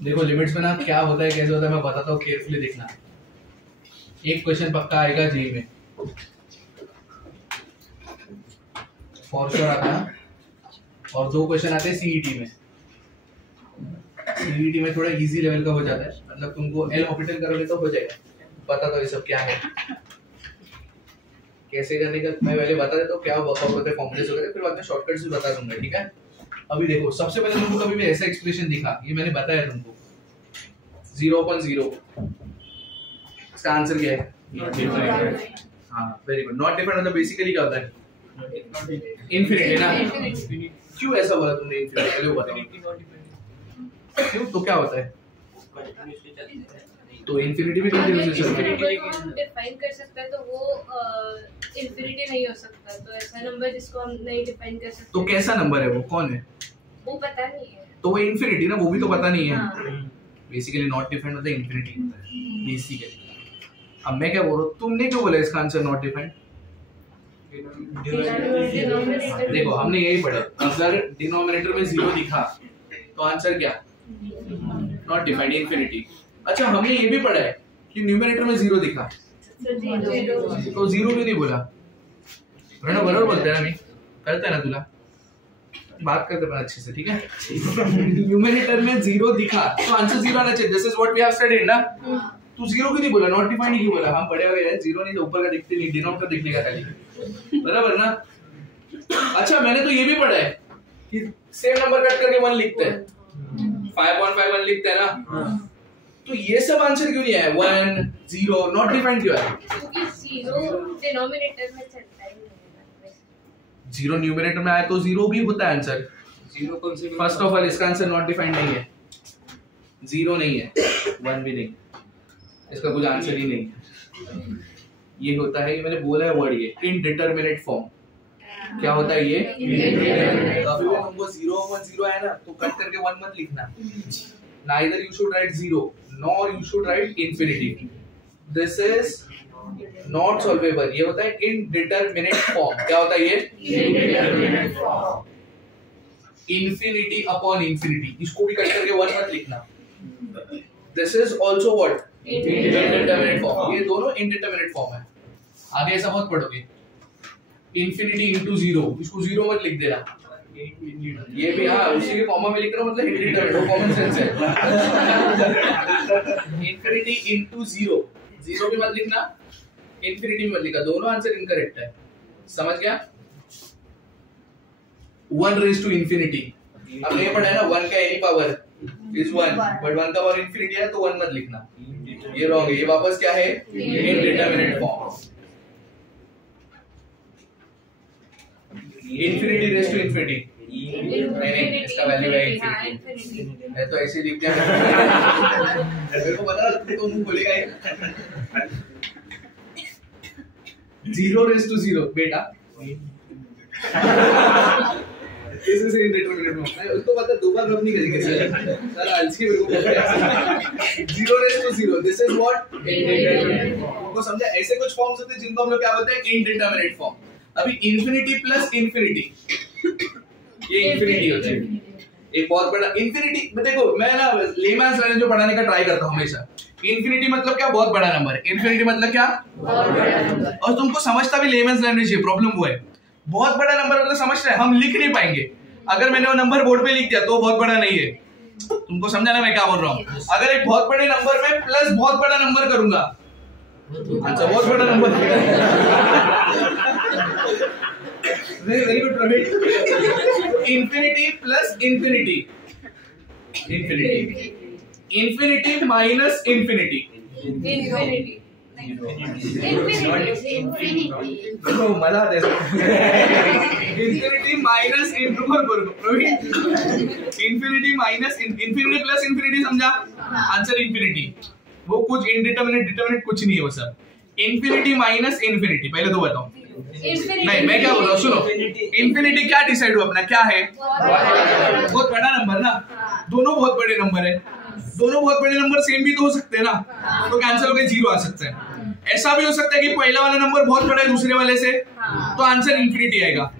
देखो लिमिट्स में ना क्या होता है कैसे होता है मैं बताता हूँ, केयरफुली देखना। एक क्वेश्चन पक्का आएगा जेई में, फॉर श्योर आता है, और 2 क्वेश्चन आते हैं सीईटी में। सीईटी में थोड़ा इजी लेवल का हो जाता है, मतलब तुमको एल ऑर्बिटल करोगे तो हो जाएगा। पता तो ये सब क्या है, कैसे करने का मैं पहले बता देता हूँ, क्या वर्कआउट होता है, फॉर्मूलेस होते हैं, फिर बाद में शॉर्टकट्स भी बता दूंगा, ठीक है। अभी देखो सबसे पहले तुमको कभी भी ऐसा एक्सप्रेशन दिखा, ये मैंने बताया तुमको 0/0, इसका आंसर क्या है? हाँ वेरी गुड। नॉट डिफरेंट मतलब बेसिकली क्या होता है? इनफिनिटी ना। क्यों ऐसा बोला तुमने इनफिनिटी? पहले वो बताओ क्यों, तो क्या होता है? तो इनफिनिटी भी कंटीन्यूअस है, हम डिफाइन कर सकते हैं, तो वो इनफिनिटी नहीं हो सकता। तो ऐसा नंबर जिसको हम नहीं डिफाइन कर सकते, तो कैसा नंबर है वो, कौन है वो पता नहीं है, तो वो इनफिनिटी ना, वो भी तो पता नहीं है। बेसिकली नॉट डिफाइंड मतलब इनफिनिटी होता है बेसिकली। अब मैं क्या बोल रहा हूँ, तुमने क्यों बोला इसका आंसर नॉट डिफाइंड? देखो हमने यही पढ़ा, अगर डिनोमिनेटर में 0 दिखा तो आंसर क्या? Not defined, infinity. अच्छा हमने ये भी पढ़ा है कि न्यूमरेटर में 0 दिखा तो 0 भी नहीं बोला, बराबर बोलते हैं ना, नहीं करते हैं ना, तुला बात करते हैं अच्छे से, ठीक है। न्यूमरेटर में 0 दिखा तो आंसर 0 आना चाहिए, this is what we have studied ना। तू 0 क्यों नहीं बोला, नॉट डिफाइंड क्यों बोला? हम पढ़े हुए हैं 0 नहीं तो ऊपर का दिखते नहीं, डिनोमिनेटर दिखने का खाली, बराबर ना। अच्छा मैंने तो ये भी पढ़ा है कि सेम नंबर कट करके 1 लिखते हैं, 5.51 लिखते हैं ना, तो ये सब आंसर क्यों नहीं आया? 1 0 नॉट डिफाइंड क्यों है? क्योंकि 0 डिनोमिनेटर में चलता ही नहीं है। 0 न्यूमरेटर में आया तो 0 भी होता है आंसर। 0 कौन से? फर्स्ट ऑफ ऑल इसका आंसर नॉट डिफाइंड नहीं है, 0 नहीं है, 1 भी नहीं, इसका कुछ आंसर ही नहीं है। ये होता है, ये मैंने बोला है वर्ड, ये इनडिटरमिनेट फॉर्म। क्या होता है ये? कभी भी तुमको 0/0 है ना तो कट करके 1 मत लिखना। Neither you should write 0 nor you should write infinity. This is not solvable. ये होता है indeterminate form. क्या होता है ये? Indeterminate form. Infinity upon infinity. इसको भी कट करके 1 मत लिखना। This is also what? Indeterminate form. ये दोनों indeterminate form है। आगे ऐसा बहुत पढ़ोगे। Infinity into 0. इसको 0 मत लिख देना। ये भी हाँ उसी के कॉमा में लिख रहा हूँ, मतलब इंडिटरमिनेट, कॉमन सेंस है। इंफिनिटी इनटू 0, 0 भी मत लिखना, इंफिनिटी भी मत लिखना, दोनों आंसर इनकरेक्ट है, समझ गया? 1 रेज़ टू इंफिनिटी, हमने ये पढ़ा है ना, 1 का एनी पावर इज 1, बट 1 का पावर इंफिनिटी है तो 1 मत लिखना, ये रॉन्ग है। ये वापस क्या है? Indeterminate form. Infinity raise to infinity नहीं, इसका वैल्यू है इंफिनिटी। मैं तो ऐसे लिख दिया, मेरे को पता तो मुंह खोलेगा ही। 0 रेज़ टू 0 बेटा, इसे से इंडिटरमिनेट फॉर्म है, उसको पता दो बार रब नहीं करेंगे साला आलसी मेरे को पता है। 0 raise to 0, this is what? Indeterminate form. को समझा? ऐसे कुछ फॉर्म्स होते हैं जिनको हम लोग क्या बोलते हैं? Indeterminate form. अभी इंफिनिटी प्लस इंफिनिटी, ये इंफिनिटी होता है, एक बहुत बड़ा इंफिनिटी। देखो मैं ना लेमैन्स लैंग्वेज में पढ़ाने का ट्राई करता हूँ हमेशा। इंफिनिटी मतलब क्या? बहुत बड़ा नंबर। इंफिनिटी मतलब क्या? बहुत बड़ा नंबर। और तुमको समझता भी लेमैन्स लैंग्वेज है, प्रॉब्लम वो है, बहुत बड़ा नंबर मतलब समझ रहे हैं, हम लिख नहीं पाएंगे। अगर मैंने वो नंबर बोर्ड पे लिख दिया तो बहुत बड़ा नहीं है, तुमको समझा ना मैं क्या बोल रहा हूँ? अगर एक बहुत बड़े नंबर में प्लस बहुत बड़ा नंबर करूंगा, अच्छा बहुत बड़ा number, very good Praveen. Infinity plus infinity, infinity, infinity minus infinity, infinity देखो मजा आता है। Infinity minus Praveen, infinity minus infinity plus infinity, समझा? Answer infinity. वो कुछ इनडिटरमिनेट डिटरमिनेट कुछ नहीं है वो सब। इंफिनिटी माइनस इंफिनिटी, पहले तो बताओ। नहीं मैं क्या बोल रहा हूँ, सुनो। इंफिनिटी क्या डिसाइड हुआ अपना, क्या है? बहुत बड़ा नंबर ना, दोनों बहुत बड़े नंबर है, दोनों बहुत बड़े नंबर सेम भी तो हो सकते हैं ना, तो कैंसिल हो गए, 0 आ सकता है। ऐसा भी हो सकता है कि पहला वाला नंबर बहुत बड़ा है दूसरे वाले से, तो आंसर इंफिनिटी आएगा।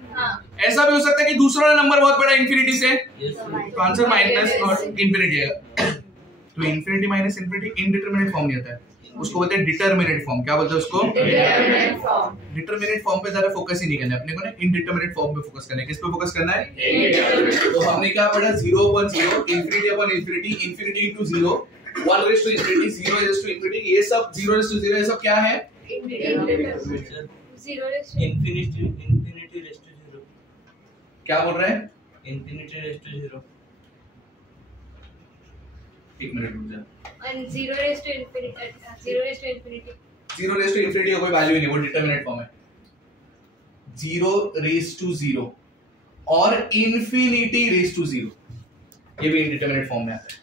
ऐसा भी हो सकता है कि दूसरा वाला नंबर बहुत बड़ा इंफिनिटी से, तो आंसर माइनस और इंफिनिटी आएगा। तो infinity minus infinity indeterminate form नहीं आता है, उसको बोलते हैं डिटरमिनेट फॉर्म। क्या बोलते हैं उसको? डिटरमिनेट फॉर्म पे ज्यादा फोकस ही नहीं करना है अपने को ना, इनडिटरमिनेट फॉर्म पे फोकस करना है। किस पे फोकस करना है? तो हमने क्या पढ़ा? 0 upon 0, infinity upon infinity, infinity to 0, 1 raised to infinity, 0 raised to infinity, ये सब 0 raised to 0 ये सब क्या है? Infinity rest to 0। क्या बोल रहे हैं? Infinity rest to 0। एक मिनट रुक जा। 0 raised to infinity, 0 raised to infinity, 0 raised to infinity का कोई वैल्यू ही नहीं, वो डिटरमिनेट फॉर्म है। 0 raised to 0 और infinity raised to 0, ये भी इनडिटरमिनेट फॉर्म में आता है।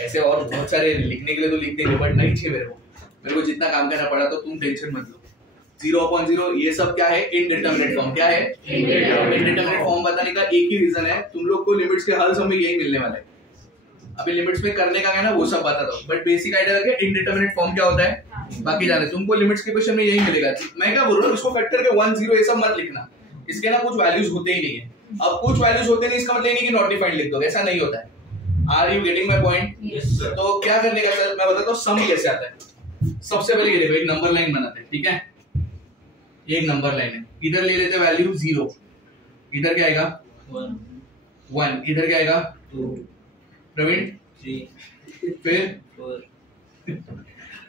ऐसे और बहुत सारे लिखने के लिए तो लिख देंगे, बट नहीं चाहिए मेरे को जितना काम करना पड़ा तो तुम टेंशन मत लो। 0 upon 0 ये सब क्या है? Indeterminate form. क्या है? इनडिटरमिनेट फॉर्म बताने का एक ही रीजन है, तुम लोग को लिमिट्स के हल समय यही मिलने वाला है। अभी लिमिट्स में करने का है ना, वो सब बता दो, बट बेसिक आइडिया रखे इनडिटरमिनेट फॉर्म क्या होता है, बाकी जाने तुमको लिमिट्स के क्वेश्चन में यही मिलेगा। मैं क्या बोल रहा हूँ, इसको फैक्टर के 1 0 ये सब मत लिखना, इसके ना कुछ वैल्यूज होते ही नहीं है। अब कुछ वैल्यूज होते नहीं इसका मतलब नहीं कि नॉट डिफाइंड लिख दो, ऐसा नहीं होता है। Are you getting my point? तो क्या करने का सर, मैं बताता हूँ सम कैसे आता है। सबसे पहले ये देखो, एक नंबर लाइन बनाते हैं, ठीक है? ये एक नंबर लाइन है, इधर ले लेते वैल्यू 0, इधर क्या आएगा 1, इधर क्या आएगा 2, प्रवीण 3, फिर 4,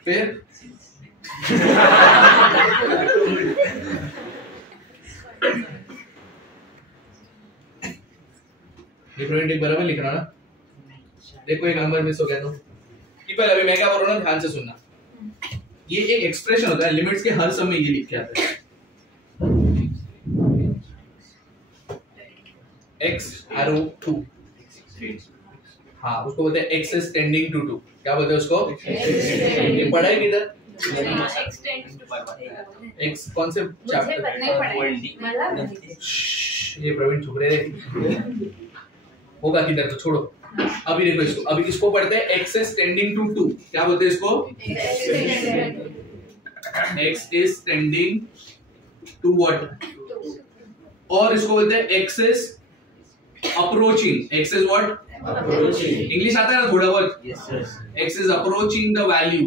फिर ये प्रवीण ठीक बराबर लिख रहा ना? देखो एक नंबर मिस हो गया तो पहले अभी मैं क्या बोल रहा हूँ ध्यान से सुनना। ये एक एक्सप्रेशन होता है, लिमिट्स के हर समय ये लिख के आता है x arrow 2, हाँ उसको बोलते हैं x is tending to 2। क्या बोलते हैं उसको? ये पढ़ा है किधर? x कौन से चैप्टर? ये प्रवीण चुप रहे होगा किधर, तो छोड़ो। अभी देखो इसको, अभी इसको पढ़ते हैं x is tending to 2। क्या बोलते हैं इसको? x is tending to what? और इसको बोलते हैं x is approaching। x is what? approaching। English आता है ना थोड़ा बहुत? Yes sir। x is approaching the value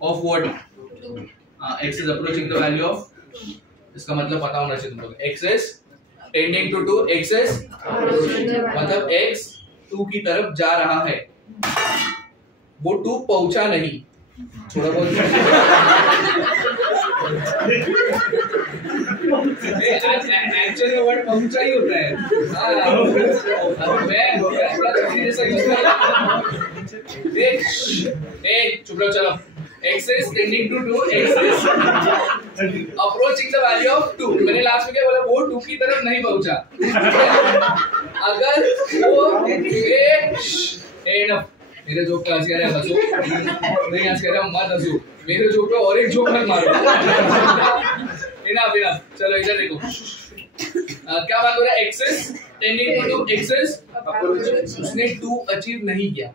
of what? x is approaching the value of, इसका मतलब पता होना चाहिए तुमको। x is tending to 2, x is मतलब x 2 की तरफ जा रहा है, वो 2 पहुंचा नहीं, थोड़ा बहुत एक्चुअली वर्ड पहुंचा ही होता है। चुप रहो, चलो। x is tending to 2, x is approaching the value of 2। मैंने लास्ट में क्या बोला? वो 2 की तरफ नहीं पहुंचा। अगर वो मेरे जोक का हंस कह रहे हैं, हंसो नहीं, हंस कह रहे हैं मत हंसो, मेरे जोक पे और एक जोक मत मारो। बिना चलो इधर देखो, क्या बात हो रहा है? x is tending to 2, x is उसने 2 अचीव नहीं किया,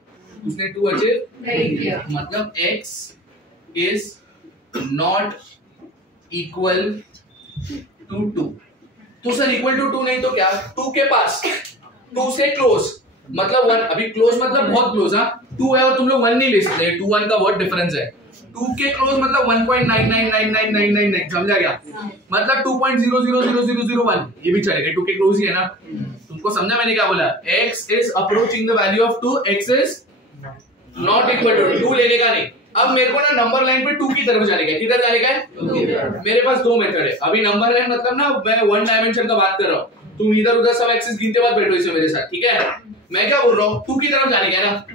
उसने 2 अचीव नहीं किया, मतलब x is not equal to 2। तो सर इक्वल टू 2 नहीं तो क्या? 2 के पास, 2 से क्लोज मतलब 1। अभी क्लोज मतलब बहुत क्लोज, हाँ 2 है और तुम लोग 1 नहीं ले सकते, 2 1 का बहुत डिफरेंस है। 2 के क्लोज मतलब 1.999999, समझा गया? मतलब 2.000001, ये भी चलेगा, 2 के क्लोज ही है ना। तुमको समझा मैंने क्या बोला? x is approaching the value of 2, x is not equal to 2 लेने का नहीं। अब मेरे को ना नंबर लाइन पे 2 की तरफ जाने का है, किधर जाने का है? मेरे पास 2 मेथड है। अभी नंबर लाइन मतलब ना मैं 1 डायमेंशन का बात कर रहा हूँ, तुम इधर उधर सब एक्सिस गिनते बात बैठो इसमें मेरे साथ, ठीक है? मैं क्या बोल रहा हूँ, 2 की तरफ जाने का है ना।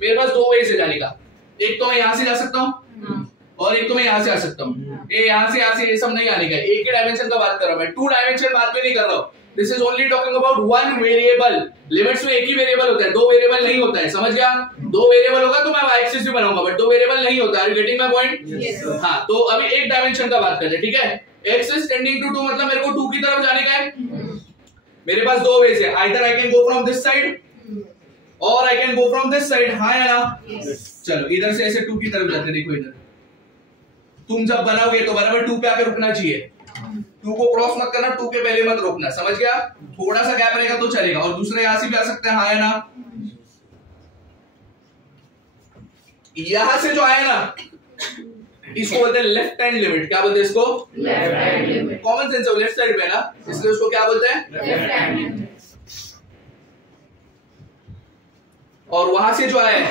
मेरे पास 2 वे से जाने का, एक तो मैं यहाँ से जा सकता हूँ और एक तो मैं यहाँ से आ सकता हूँ। ये यहाँ से ये सब नहीं आने का, एक ही डायमेंशन का बात कर रहा हूँ मैं, 2 डायमेंशन बात में नहीं कर रहा हूँ। This is only talking about 1 variable. Limits में एक ही वेरिएबल होता है, 2 वेरिएबल नहीं होता है, समझ गया? 2 वेरिएबल होगा तो मैं y एक्सिस भी बनाऊंगा, बट 2 वेरिएबल नहीं होता है। Are you getting my point? हाँ, तो अभी एक डायमेंशन का बात करते हैं, ठीक है? x is tending to 2 मतलब मेरे को 2 की तरफ जाने का है। मेरे पास 2 वेज है, either I can go from this side और I can go from this side, हाँ या ना? चलो इधर से ऐसे 2 की तरफ जाते, देखो इधर तुम जब बनाओगे तो बराबर 2 पे आके रुकना चाहिए, 2 को क्रॉस मत करना, 2 के पहले मत रोकना, समझ गया? थोड़ा सा गैप रहेगा तो चलेगा। और दूसरे यहां से भी आ सकते हैं, हाँ है ना? यहां से जो आए ना इसको बोलते हैं लेफ्ट हैंड लिमिट। क्या बोलते हैं इसको? Left hand limit. Common sense है, लेफ्ट साइड पे है ना, इसलिए उसको क्या बोलते हैं? Left hand limit. और वहां से जो आया है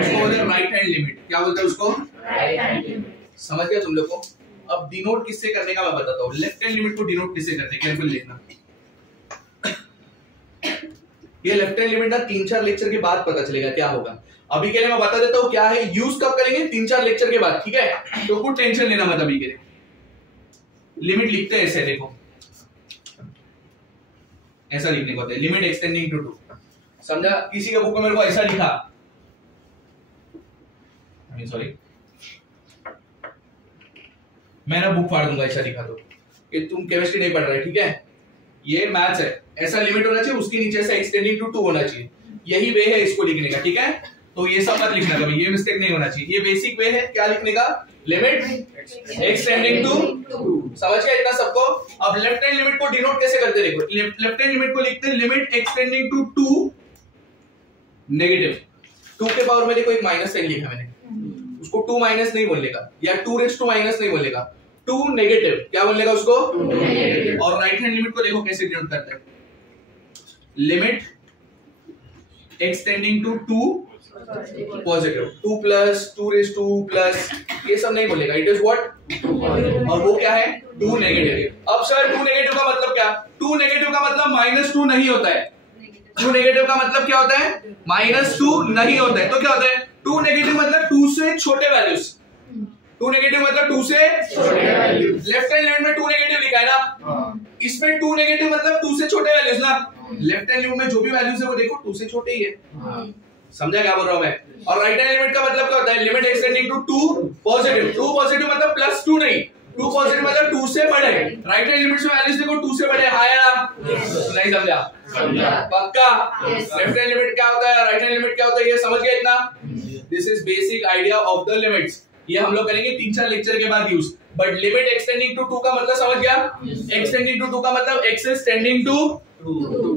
उसको बोलते हैं राइट हैंड लिमिट। क्या बोलते हैं उसको? Right hand limit. समझ गया तुम लोग को? अब डिनोट किससे करने का मैं बताता हूँ। लेफ्ट हैंड लिमिट को डिनोट किससे करते हैं, केयरफुल देखना। ये लेफ्ट हैंड लिमिट ना 3-4 लेक्चर के बाद पता चलेगा क्या होगा। अभी के लिए मैं बता देता हूँ क्या है, यूज कब करेंगे, 3-4 लेक्चर के बाद, ठीक है? तो कुछ टेंशन लेना मत अभी के लिए। लिमिट लिखते हैं ऐसे, देखो ऐसा लिखने को होता है, लिमिट एक्सटेंडिंग टू 2। समझा? किसी के बुक में मेरे को ऐसा लिखा, सॉरी मैं ना बुक फाड़ दूंगा ऐसा लिखा तो, कि तुम केमिस्ट्री नहीं पढ़ रहे, ठीक है? ये मैथ्स है, ऐसा लिमिट होना चाहिए, उसके नीचे ऐसा एक्सटेंडिंग टू 2 होना चाहिए। यही वे है इसको लिखने का, ठीक है? तो ये सब मत लिखना कभी, ये मिस्टेक नहीं होना चाहिए। ये बेसिक वे है क्या लिखने का, लिमिट एक्सटेंडिंग टू 2। समझ गया इतना सबको? अब लेफ्ट हैंड लिमिट को डिनोट कैसे करते देखो। लेफ्ट हैंड लिमिट को लिखते हैं लिमिट एक्सटेंडिंग टू 2 नेगेटिव। 2 के पावर में देखो एक माइनस साइन लिखा मैंने, उसको 2 माइनस नहीं बोलने का, या 2 रेज़ टू माइनस नहीं बोलने का, 2 नेगेटिव। क्या बोलने का उसको? और राइट हैंड लिमिट को देखो कैसे डिनोट करते हैं, limit extending to 2 positive. 2 plus 2 raise to plus, ये सब नहीं बोलेगा, इट इज व्हाट? और वो क्या है? 2 नेगेटिव। अब सर 2 नेगेटिव का मतलब क्या? 2 नेगेटिव का मतलब -2 नहीं होता है। 2 नेगेटिव का मतलब क्या होता है? -2 नहीं होता है। तो क्या होता है? 2 नेगेटिव मतलब 2 से छोटे वैल्यूज। 2 नेगेटिव मतलब 2 से छोटे वैल्यूज। लेफ्ट हैंड लिमिट में 2 नेगेटिव लिखा है ना, इसमें 2 नेगेटिव मतलब 2 से छोटे वैल्यूज ना। लेफ्ट हैंड लिमिट में जो भी वैल्यूज है वो देखो 2 से छोटे ही है। समझा क्या बोल रहा हूं मैं? और राइट हैंड लिमिट का मतलब क्या होता है? Limit extending to 2 positive. 2 positive मतलब +2 नहीं, 2 पॉजिटिव मतलब 2 से बड़े। राइट हैंड लिमिट में वैल्यूज देखो 2 से बड़े, आया? नहीं समझा? पक्का? लेफ्ट हैंड लिमिट क्या होता है, राइट हैंड लिमिट क्या होता है, ये समझ गया इतना? This is basic idea of the limits. ये हम लोग करेंगे 3-4 लेक्चर के बाद use. But limit extending to 2 का मतलब समझ गया? एक्सटेंडिंग टू 2 का मतलब x is tending to 2,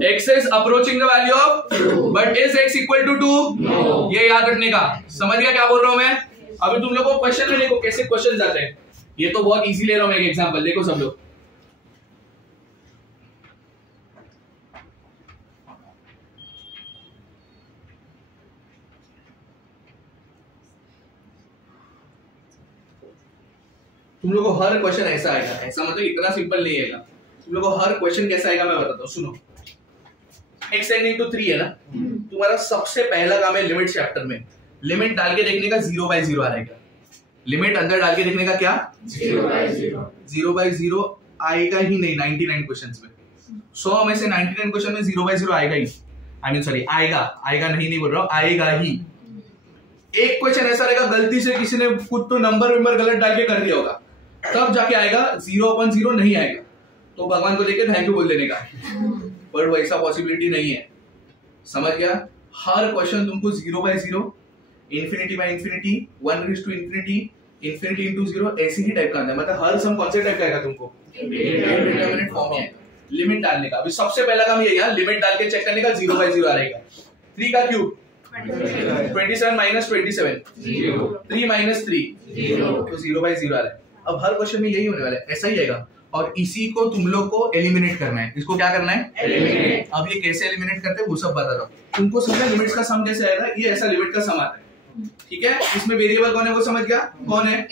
x is approaching the value of 2, but is x equal to 2? ये याद रखने का। समझ गया क्या बोल रहा हूं मैं? अभी तुम लोगों को क्वेश्चन में देखो कैसे क्वेश्चन आते हैं। ये तो बहुत इजी ले रहा हूं मैं एक एग्जांपल, देखो सब लोग। तुम लोगों को हर क्वेश्चन ऐसा आएगा, ऐसा मतलब इतना सिंपल नहीं आएगा। तुम लोगों को हर क्वेश्चन कैसा आएगा मैं बताता हूँ, सुनो। एक्सटेंडिंग टू 3 है ना, तुम्हारा सबसे पहला काम है लिमिट चैप्टर में लिमिट डाल के देखने का 0/0 आएगा। लिमिट अंदर डाल के देखने का क्या? 0/0 आएगा ही नहीं 99 क्वेश्चंस में। 100 में से 99 क्वेश्चन में 0/0 आएगा ही। आई मीन सॉरी, आएगा नहीं बोल रहा हूं, आएगा ही। एक क्वेश्चन ऐसा रहेगा गलती से किसी ने खुद तो नंबर गलत डाल के कर दिया होगा, तब जाके आएगा, 0/0 नहीं आएगा। तो भगवान को देखे थैंक यू बोल देने का, पर वैसा पॉसिबिलिटी नहीं है। समझ गया? हर क्वेश्चन तुमको 0/0, infinity by infinity, 1:∞, infinity into 0, ऐसे ही टाइप का आना है। मतलब हर सम कौन से टाइप का आएगा तुमको? इंडिटरमिनेट फॉर्म में लिमिट डालने का। अभी सबसे पहला काम ये है, लिमिट डाल के चेक करने का 0/0 आ रहेगा। 3 का क्यूब 27 - 27, 3 - 3, तो 0/0 आ रहा है। अब हर क्वेश्चन में यही होने वाला है, ऐसा ही आएगा। और इसी को तुम लोग को एलिमिनेट करना है। इसको क्या करना है? एलिमिनेट। अब ये कैसे एलिमिनेट करते हैं वो सब बता रहा हूं तुमको। समझा लिमिट्स का सम कैसे आएगा? ये ऐसा लिमिट का सम आता है, ठीक है? इसमें वेरिएबल कौन है वो समझ गया? कौन है?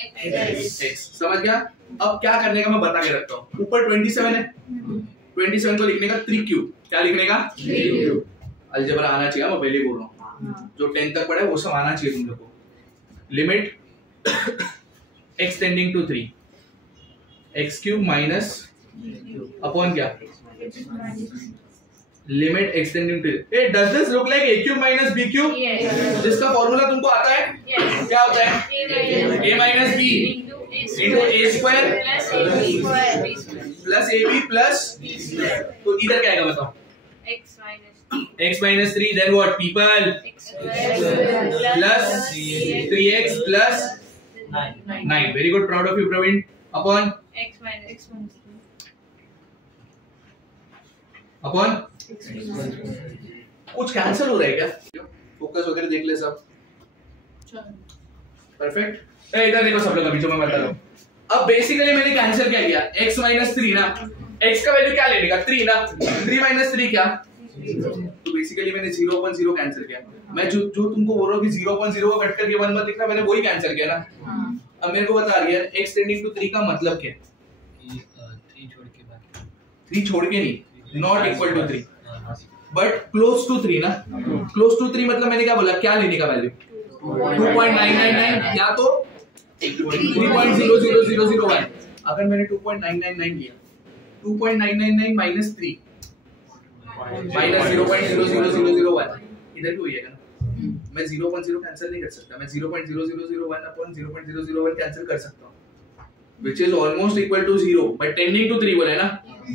x। समझ गया? अब क्या करने का मैं बता के रखता हूँ। ऊपर 27 है, 27 को लिखने का 3 क्यूब। क्या लिखने का? 3 क्यूब। अलजेब्रा आना चाहिए, मैं पहले बोल रहा हूँ। जो 10 तक पढ़ा है वो सब आना चाहिए तुम लोग को। Limit extending to 3, x³ minus upon क्या? Limit extending to, does this look like a³ minus b³? जिसका फॉर्मूला तुमको आता है? क्या होता है? a minus b into a² plus ab plus b²। तो इधर क्या आएगा बताओ? x minus 3, then what people? Plus 3x plus 9. Very good, proud of you Praveen. Upon x minus upon कुछ कैंसिल हो रहा है क्या? फोकस वगैरह देख ले सब. परफेक्ट. इधर देखो सब लोग, अभी जो मैं बता रहा हूँ. अब बेसिकली मैंने कैंसिल क्या किया? x minus 3 ना. x का वैल्यू क्या लेने का? 3 ना. 3 minus 3 क्या? तो बेसिकली मैंने 0.0 कैंसिल किया. मैं जो तुमको बोल रहा हूँ कि 0.0 को कट करके 1 मत लिखना, मैंने वही कैंसिल किया ना. अब मेरे को बता रही है x टेंडिंग टू 3 का मतलब क्या है? 3 छोड़ के नहीं, not equal to 3 but close to 3 ना. क्लोज टू 3 मतलब मैंने क्या बोला? क्या लेने का वैल्यू? 2.999 या तो 3.00001. अगर मैंने 2.999 लिया, 2.999 माइनस 3 माइनस 0.00001 इधर भी होइएगा ना. मैं 0.0 कैंसिल नहीं कर सकता. मैं 0.0001 अपॉन 0.001 कैंसिल कर सकता हूँ, which is almost equal to 0 but tending to 3 बोला है ना.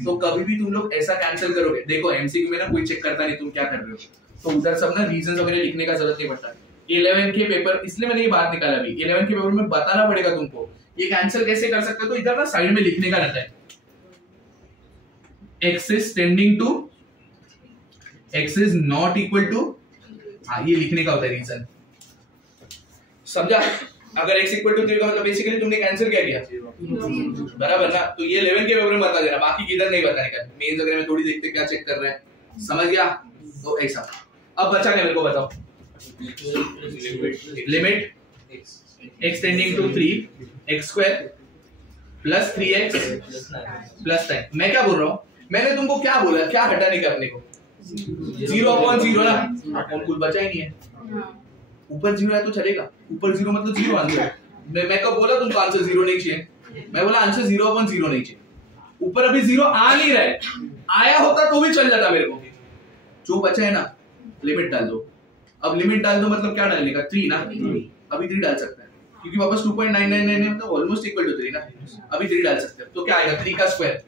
तो कभी भी तुम लोग ऐसा कैंसिल करोगे, देखो एमसीक्यू में ना कोई चेक करता नहीं तुम क्या कर रहे हो, तो उधर सब ना रीजंस वगैरह लिखने का जरूरत नहीं पड़ता. 11 के पेपर, इसलिए मैंने ये बात निकाला अभी. 11 के पेपर में बताना पड़ेगा तुमको ये कैंसिल कैसे कर सकते हो. तो इधर ना साइड में लिखने का रहता है x is tending to, x is not equal to. हाँ, ये लिखने का होता है रीजन. समझा? अगर x इक्वल टू 3 का मतलब बेसिकली तुमने कैंसिल क्या किया? बराबर ना. तो ये 11 के पेपर में बता देना, बाकी किधर नहीं बताने का. मेंस वगैरह में थोड़ी देखते क्या चेक कर रहे हैं. समझ गया? तो ऐसा. अब बचा क्या मेरे को बताओ? Limit x tending to 3 x square plus 3x plus 10. मैं क्या बोल रहा हूँ? मैंने तुमको क्या बोला? क्या हटाने का अपने को? 0.0 ना. कुछ बचा ही नहीं है. ऊपर 0 है तो चलेगा. ऊपर 0 मतलब 0 आंसर. मैं कब बोला तुमको आंसर 0 नहीं चाहिए? मैं बोला आंसर 0.0 नहीं चाहिए. ऊपर अभी 0 आ नहीं रहा है. आया होता तो भी चल जाता मेरे को. जो बचा है ना, लिमिट डाल दो. अब लिमिट डाल दो मतलब क्या डालने का? 3 ना. अभी 3 डाल सकते हैं क्योंकि वापस 2.999 है मतलब ऑलमोस्ट इक्वल टू 3 ना. अभी 3 डाल सकते हैं. तो क्या आएगा? 3 का स्क्वायर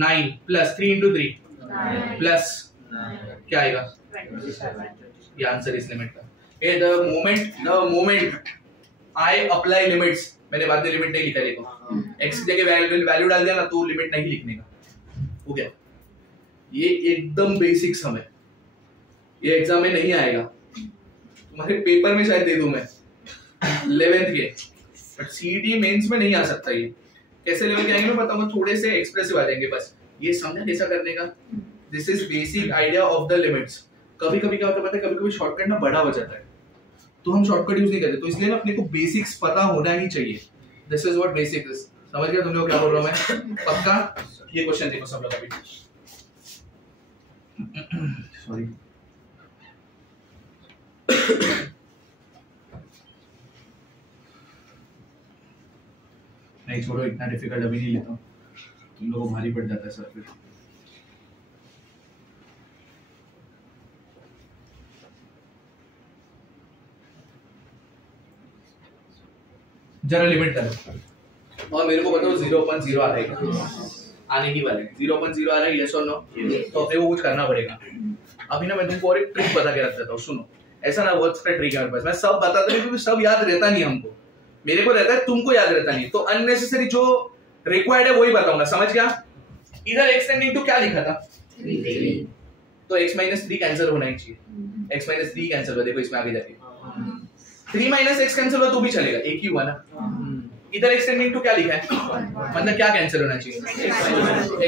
9 प्लस 3 into 3 प्लस क्या आएगा? ये आंसर इस लिमिट का. the moment I apply limits, मैंने बाद में लिमिट नहीं लिखा. देखो x की जगह वैल्यू डाल दिया ना तो लिमिट नहीं लिखने का. हो गया. ये एकदम बेसिक सम है. ये एग्जाम में नहीं आएगा, तुम्हारे पेपर में शायद दे दूं मैं 11th के, बट सीईटी मेंस में नहीं आ सकता. ये कैसे लेवल के आएंगे मैं बताऊंगा. थोड़े से एक्सप्रेसिव आ जाएंगे बस. ये समझा कैसा करने का. This is basic idea of the limits. कभी कभी क्या होता है पता है, कभी कभी शॉर्टकट ना बड़ा हो जाता है तो हम शॉर्टकट यूज नहीं करते. तो इसलिए ना अपने को बेसिक्स पता होना ही चाहिए. This is what basic is. समझ गया तुम लोग क्या बोल रहा हूं मैं? पक्का? ये क्वेश्चन देखो सब लोग अभी. सॉरी. नहीं छोड़ो, इतना डिफिकल्ट अभी नहीं लेता हूं. तुम लोगों को भारी पड़ जाता है सर फिर. जरा लिमिट डालो और मेरे को बताओ 0.0 आ रहा है. आने की वाले 0.0 आ रहा है. यस और नो? तो अपने को कुछ करना पड़ेगा. अभी ना मैं तुमको और एक ट्रिक बता के रख देता हूँ. सुनो, ऐसा ना वर्ड्स का ट्रिक है मेरे पास. मैं सब बताता नहीं क्योंकि सब याद रहता नहीं हमको. मेरे को रहता है, तुमको याद रहता नहीं. तो अननेसेसरी जो रिक्वायर्ड है वही बताऊंगा. समझ गया? इधर x टेंडिंग टू क्या लिखा था? 3. तो x minus 3 कैंसिल होना ही चाहिए. x minus 3 कैंसिल हुआ. देखो इसमें आगे जाके 3 minus x कैंसिल हुआ तो भी चलेगा. एक ही हुआ ना. इधर x टेंडिंग टू क्या लिखा है? मतलब क्या कैंसिल होना चाहिए?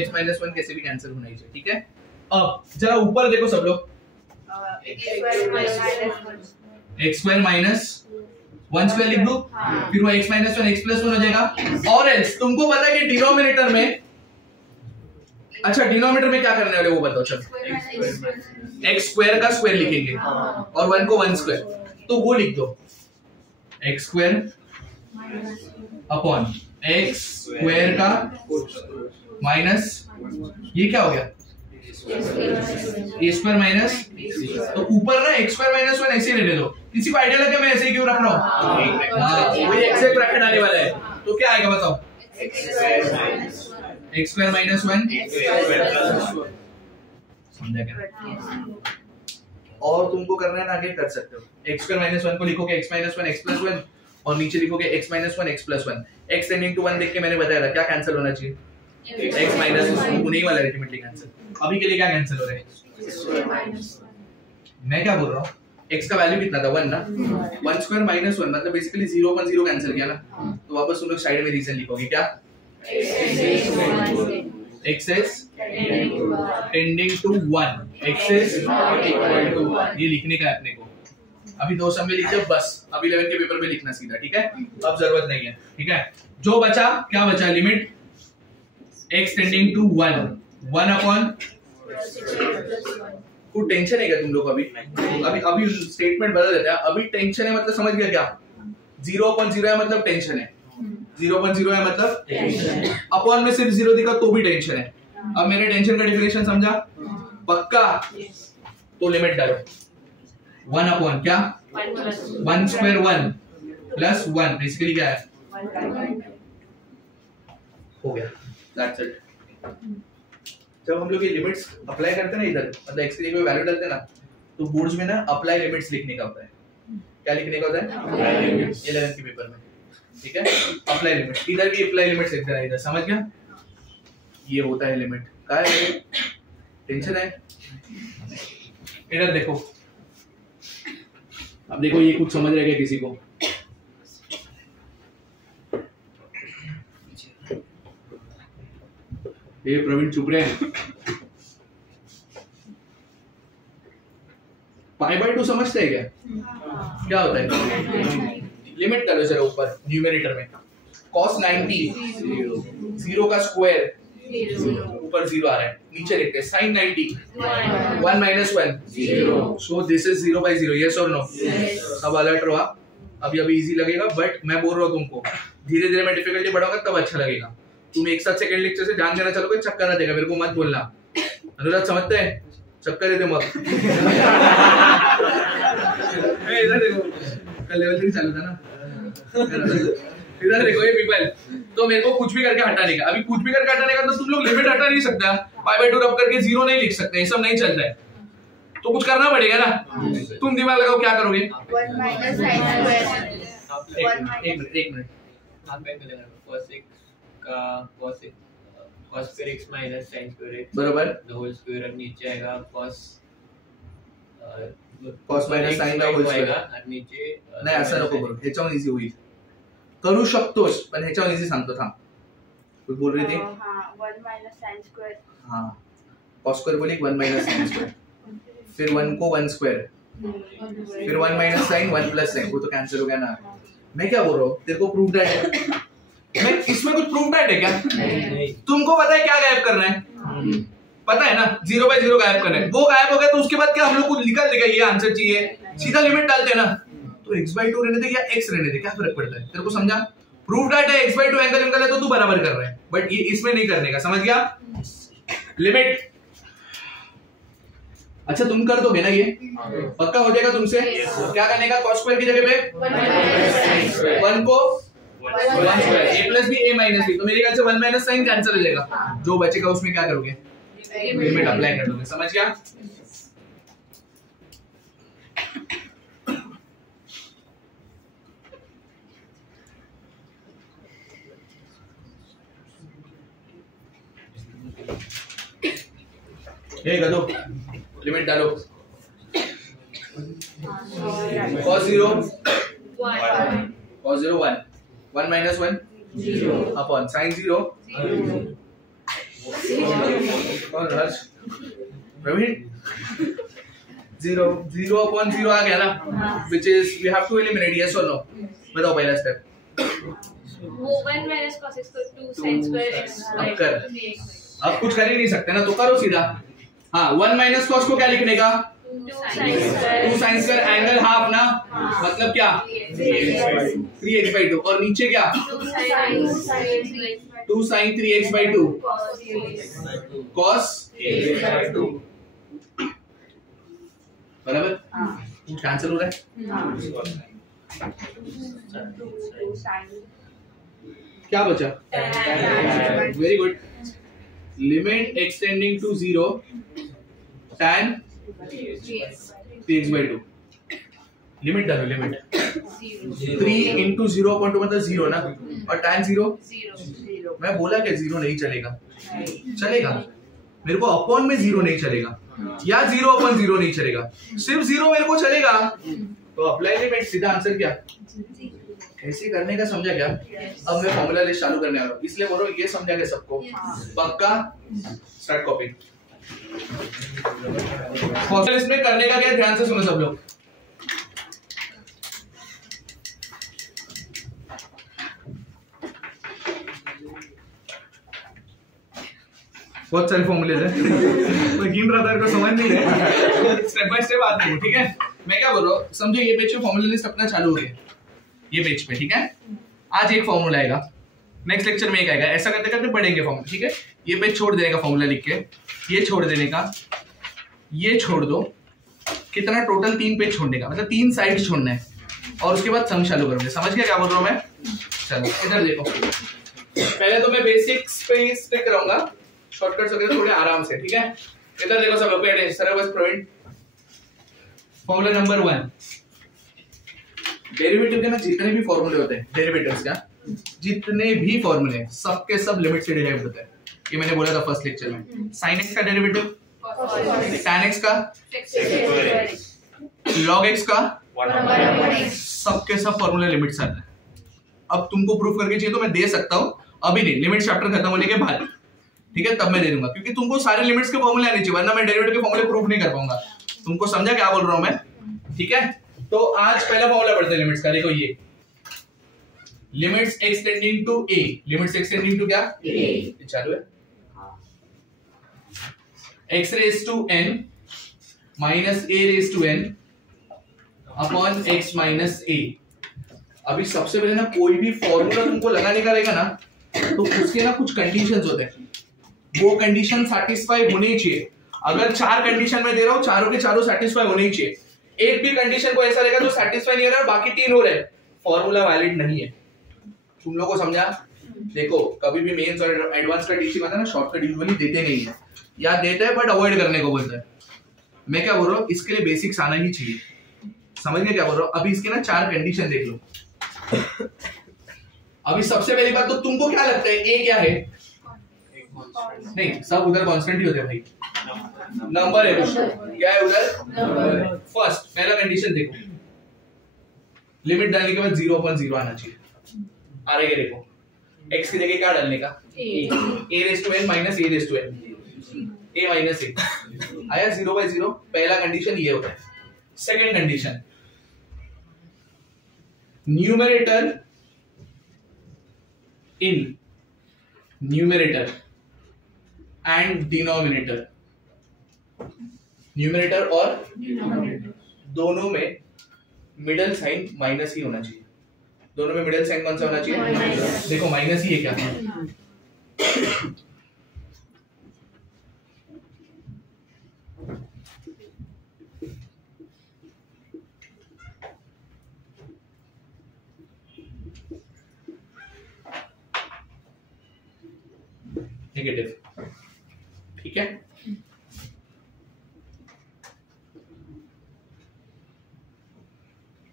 x minus 1 कैसे भी कैंसिल होना ही चाहिए. ठीक है. अब जरा ऊपर देखो सब लोग. x स्क्वायर माइनस 1 स्क्वायर लिख दो. फिर वो x minus 1 x plus 1 हो जाएगा. और एल्स तुमको पता है कि डिनोमिनेटर में, अच्छा डिनोमिनेटर में क्या करने वाले वो बताओ. चलो x स्क्वायर का स्क्वायर लिखेंगे और 1 को 1 स्क्वायर, तो वो लिख दो x square upon x square का माइनस ये क्या हो गया? a square minus. तो ऊपर ना x स्क्वायर माइनस 1 ऐसे रहने दो. किसी को आइडिया लगे मैं ऐसे क्यों रख रहा हूँ? हाँ, वही एक्सेप्ट ब्रैकेट आने वाला है. तो क्या आएगा बताओ? x square minus 1. समझा क्या? और तुमको करना है ना, आगे कर सकते हो. x स्क्वायर माइनस 1 को लिखोगे x माइनस 1 x प्लस 1 और नीचे लिखोगे x minus 1 x plus 1। x tending to 1 देख के मैंने बताया था क्या कैंसिल होना चाहिए, x माइनस 1 नहीं वाला अल्टीमेटली कैंसिल। अभी के लिए क्या कैंसिल हो रहा है, मैं क्या बोल रहा हूँ, x का वैल्यू कितना था 1 ना, 1 स्क्वायर माइनस 1 मतलब बेसिकली 0.0 कैंसिल किया ना, तो वापस तुम लोग साइड में रीजन लिखोगे क्या, x is tending to 1, x is not equal to 1, ये लिखने का है अपने को। अभी 2 सम में लिख दो बस, अब 11 के पेपर में लिखना सीधा, ठीक है, अब जरूरत नहीं है, ठीक है। जो बचा क्या बचा, limit x tending to 1 upon, कुछ टेंशन है क्या तुम लोग अभी, अभी स्टेटमेंट बदल देते हैं, अभी टेंशन है मतलब समझ गया क्या, 0.0 है मतलब टेंशन है, 0.0 है मतलब टेंशन, अपॉन में सिर्फ 0 दिखा तो भी टेंशन है। अब मेरे टेंशन का डेफिनेशन समझा पक्का, तो लिमिट डालो 1 अपॉन क्या 1 स्क्वायर 1 प्लस 1 बेसिकली क्या है, हो गया, दैट्स इट। जब हम लोग ये लिमिट्स अप्लाई करते हैं ना इधर, मतलब x के लिए कोई वैल्यू डालते हैं ना, तो बोर्ड्स में ना अप्लाई लिमिट्स लिखने का होता है, क्या लिखने का होता है, अप्लाई लिमिट्स, 11 के पेपर में, ठीक है, अप्लाई लिमिट्स, इधर भी अप्लाई लिमिट्स लिखते हैं, इधर समझ गया, ये होता है लिमिट, क्या है टेंशन है। इधर देखो, अब देखो ये कुछ समझ रहेगा किसी को, ये प्रवीण चुप रहे हैं, पाई बाय 2 समझते हैं क्या, क्या होता है, लिमिट करो जरा ऊपर न्यूमरेटर में, cos 90 0 का स्क्वायर ऊपर 0 आ रहा है, नीचे लिखते हैं sin 90 1 minus 1 0, so this is 0 by 0, yes और नो, सब अलर्ट रहो। अभी इजी लगेगा, बट मैं बोल रहा हूँ तुमको धीरे धीरे मैं डिफिकल्टी बढ़ाऊंगा तब अच्छा लगेगा। तुम एक साथ सेकंड लेक्चर से ध्यान देना चलोगे चक्कर ना देगा, मेरे को मत बोलना, अनुराग समझते हैं, चक्कर देते मत। इधर देखो, कल लेवल 3 चालू था ना, इधर देखो ये पीपल, तो मेरे को कुछ भी करके हटाने का, अभी कुछ भी करके हटाने का, तो तुम लोग लिमिट हटा नहीं सकता, पाई बाय 2 रब करके 0 नहीं लिख सकते, ये सब नहीं चलता है, तो कुछ करना पड़ेगा ना, तुम दिमाग लगाओ क्या करोगे, 1 माइनस sin स्क्वायर, एक मिनट आप क्या करेंगे, cos x का cos square x minus sin square x बरोबर, द होल स्क्वायर, और नीचे आएगा cos minus sin the whole square, और नीचे नाही असं नको करू, ह्याच्यावर इझी होईल, करू शकतोस पण ह्याच्यावर इझी सांगतो, थांब तू बोल रही थी, हां 1 माइनस sin स्क्वायर, हां cos स्क्वायर बोली 1 माइनस sin स्क्वायर, फिर 1 को 1 स्क्वायर, फिर 1 माइनस sin 1 प्लस sin, वो तो कैंसिल हो गया ना। मैं क्या बोल रहा हूँ, तेरे को प्रूफ दैट है, मैं इसमें कुछ प्रूफ दैट है क्या, तुमको पता है क्या गायब करना है, पता है ना 0 by 0 गायब करना है, वो गायब हो गया तो उसके बाद क्या हम लोग को निकल देगा, ये आंसर चाहिए, सीधा लिमिट डालते हैं ना, तो x by 2 रहने दे या x रहने दे, क्या फर्क पड़ता है, तेरे को समझा, प्रूफ दैट है, x by 2 एंगल है तो तू बराबर कर रहा है, बट ये इसमें नहीं करने का, समझ गया, लिमिट। अच्छा तुम कर दोगे ना, ये पक्का हो जाएगा तुमसे, क्या करने का, cos स्क्वायर की जगह पे 1 को 1 square, a plus b a minus b, तो मेरे ख्याल से 1 माइनस sin कैंसिल हो जाएगा, जो बचेगा उसमें क्या करोगे, लिमिट अप्लाई कर दोगे, समझ गया। ये गदो लिमिट डालो, cos 0 1 1 माइनस 1 0 अपॉन sin 0 और हर्ष प्रवीण 0 अपॉन 0 आ गया ना, which is we have to eliminate, yes or no, बताओ पहला स्टेप, वो 1 माइनस cos x को 2 sin स्क्वायर x अब कर, अब कुछ कर ही नहीं सकते ना, तो करो सीधा, हाँ 1 माइनस cos को क्या लिखने का, 2 sin स्क्वायर एंगल हाफ ना, मतलब क्या 3x by 2, और नीचे क्या 2 sin 3x by 2 cos बराबर, कैंसिल हो रहा है, क्या बचा, very good, limit extending to 0 tan 3x by 2, limit डालो, लिमिट 0 3 into 0.2 मतलब 0 ना, और tan 0 0 मैं बोला कि 0 नहीं चलेगा, चलेगा मेरे को अपॉन में 0 नहीं चलेगा, या 0/0 नहीं चलेगा, सिर्फ 0 मेरे को चलेगा, तो अप्लाई लिमिट, सीधा आंसर क्या? ऐसे करने का समझा क्या? अब मैं फॉर्मूला लिस्ट चालू करने वाला हूँ, इसलिए बोलो ये समझा के सबको पक्का। Start copy. फॉर्मूला लिस्ट में करने का क्या, ध्यान से सुनो सब लोग। बहुत सारे फॉर्मूलेज हैं तो गिन रहा था, समझ नहीं है, स्टेप बाय स्टेप आते हैं, ठीक है। मैं क्या बोल रहा हूँ, समझो ये पेज पे फॉर्मूला लिस्ट अपना चालू हो गया, ये पेज पे, ठीक है। आज एक फॉर्मूला आएगा, नेक्स्ट लेक्चर में एक आएगा, ऐसा करते करते पढ़ेंगे फॉर्मूला, ठीक है। ये पेज छोड़ देने का फॉर्मूला लिख के, ये छोड़ देने का, ये छोड़ दो, कितना टोटल 3 पेज छोड़ने का, मतलब 3 साइड छोड़ना है, और उसके बाद सम चालू करोगे। समझ गया क्या बोल रहा हूँ मैं? चलो इधर देखो, पहले तो मैं बेसिक्स पे ही स्टिक कराऊंगा, शॉर्टकट्स वगैरह थोड़े आराम से, ठीक है। इधर देखो सब लोग, पे सर बस प्रोवाइड फॉर्मूला नंबर 1, डेरिवेटिव के ना जितने भी फॉर्मूले होते हैं, डेरिवेटिव्स का जितने भी फॉर्मूले सबके सब लिमिट से डिराइव होते हैं। ये मैंने बोला था फर्स्ट लेक्चर में, sin x का डेरिवेटिव, tan x का, log x का, सबके सब फॉर्मूले लिमिट से आते हैं। अब तुमको प्रूफ करके चाहिए तो मैं दे सकता हूं, अभी नहीं, लिमिट चैप्टर खत्म होने के बाद, ठीक है, तब मैं दे दूंगा, क्योंकि तुमको सारे लिमिट्स के फॉर्मूले आने चाहिए, वरना मैं डेरिवेटिव के फॉर्मूले प्रूफ नहीं कर पाऊंगा। तुमको समझा क्या बोल रहा हूं मैं? ठीक है, तो आज पहला फॉर्मूला पढ़ते हैं लिमिट्स का। देखो ये limits x tending to a, limits x tending to क्या? a, चालू है, x raise to n minus a raise to n upon x minus a। अभी सबसे पहले ना कोई भी फॉर्मूला तुमको लगाने का रहेगा ना, तो उसके ना कुछ कंडीशंस होते हैं, वो कंडीशन सैटिस्फाई होने ही चाहिए। अगर 4 कंडीशन में दे रहा हूं, चारों के चारों सैटिस्फाई होने ही चाहिए। एक भी कंडीशन को ऐसा रहेगा जो सैटिस्फाई नहीं हो रहा है, बाकी 3 हो रहे हैं, फॉर्मूला वैलिड नहीं है। तुम लोगों को समझा? देखो कभी भी मेंस और एडवांस का टीचिंग आता है ना, शॉर्टकट यूजुअली देते नहीं है, या देते हैं बट अवॉइड करने को बोलते हैं। मैं क्या बोल रहा हूँ, इसके लिए बेसिक्स आना ही चाहिए। समझ गए क्या बोल रहा हूँ? अभी इसके ना 4 कंडीशन देख लो। अभी सबसे पहली बात तो तुमको क्या लगता है ए क्या है? नहीं, सब उधर कांस्टेंट ही होते हैं भाई, नंबर है कुछ, क्या है उधर? फर्स्ट पहला कंडीशन देखो, लिमिट डालने के बाद 0/0 आना चाहिए। आ रहा है देखो, x की जगह क्या डालने का? a raise to n minus a raise to n, a minus a आया 0/0। पहला कंडीशन ये होता है। Second condition, numerator in numerator and denominator, numerator और दोनों में मिडल साइन माइनस ही होना चाहिए। दोनों में मिडल साइन कौन सा होना चाहिए? देखो माइनस ही है क्या? नेगेटिव, ठीक है।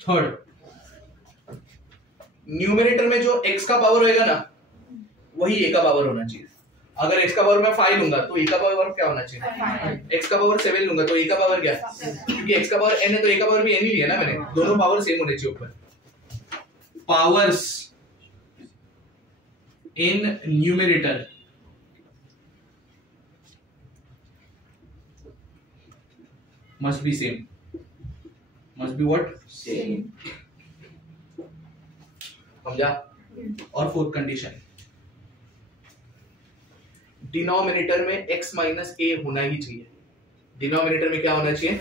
थर्ड, न्यूमरेटर में जो x का पावर होएगा ना, वही a का पावर होना चाहिए। अगर x का पावर मैं 5 लूंगा तो a का पावर क्या होना चाहिए? x का पावर 7 लूंगा तो a का पावर क्या? क्योंकि x का पावर n है तो a का पावर भी n ही लिया ना मैंने, दोनों पावर सेम होने चाहिए ऊपर। Powers in numerator must be same, must be what? Same. समझा? और फोर्थ कंडीशन, डिनोमिनेटर में x माइनस a होना ही चाहिए। डिनोमिनेटर में क्या होना चाहिए?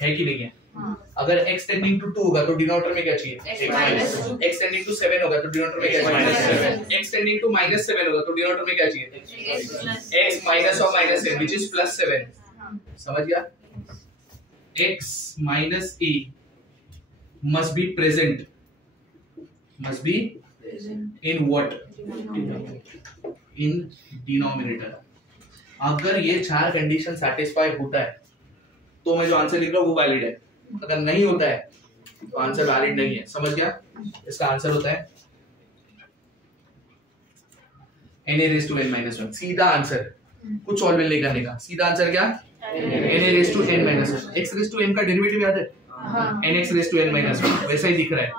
है कि नहीं है? अगर x टेंडिंग टू 2 होगा तो डिनोमिनेटर में क्या चाहिए? x टेंडिंग टू 7 होगा तो डिनोमिनेटर में क्या चाहिए? x टेंडिंग टू -7 होगा तो डिनोमिनेटर में क्या चाहिए? x माइनस और -7 which is +7। समझ गया? x minus a must be present in what? In denominator। अगर ये 4 कंडीशन सैटिस्फाई होता है तो मैं जो आंसर लिख रहा हूँ वो वैलिड है। अगर नहीं होता है तो आंसर वैलिड नहीं है, समझ गया? इसका आंसर होता है na⁻n-1 सीधा आंसर, कुछ सॉल्व नहीं करने का, सीधा आंसर क्या? na⁻n-1 x⁻n का डेरिवेटिव याद है? nx⁻n-1 वैसा ही दिख रहा है,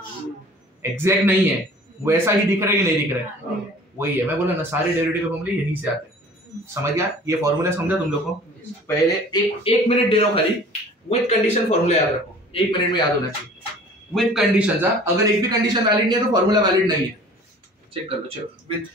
एग्जैक्ट नहीं है, वैसा ही दिख रहा है कि नहीं दिख रहा है? वही है, मैं बोला ना सारे डेरिवेटिव के फॉर्मूले यहीं से आते हैं, समझ गया? ये फॉर्मूला समझा तुम लोग को? पहले एक मिनट दे रहा हूं खाली, विद कंडीशन फॉर्मूला याद रखो, 1 मिनट में याद होना चाहिए, विद कंडीशंस। अगर एक भी कंडीशन वैलिड नहीं है तो फॉर्मूला वैलिड नहीं है, चेक कर लो, चेक विद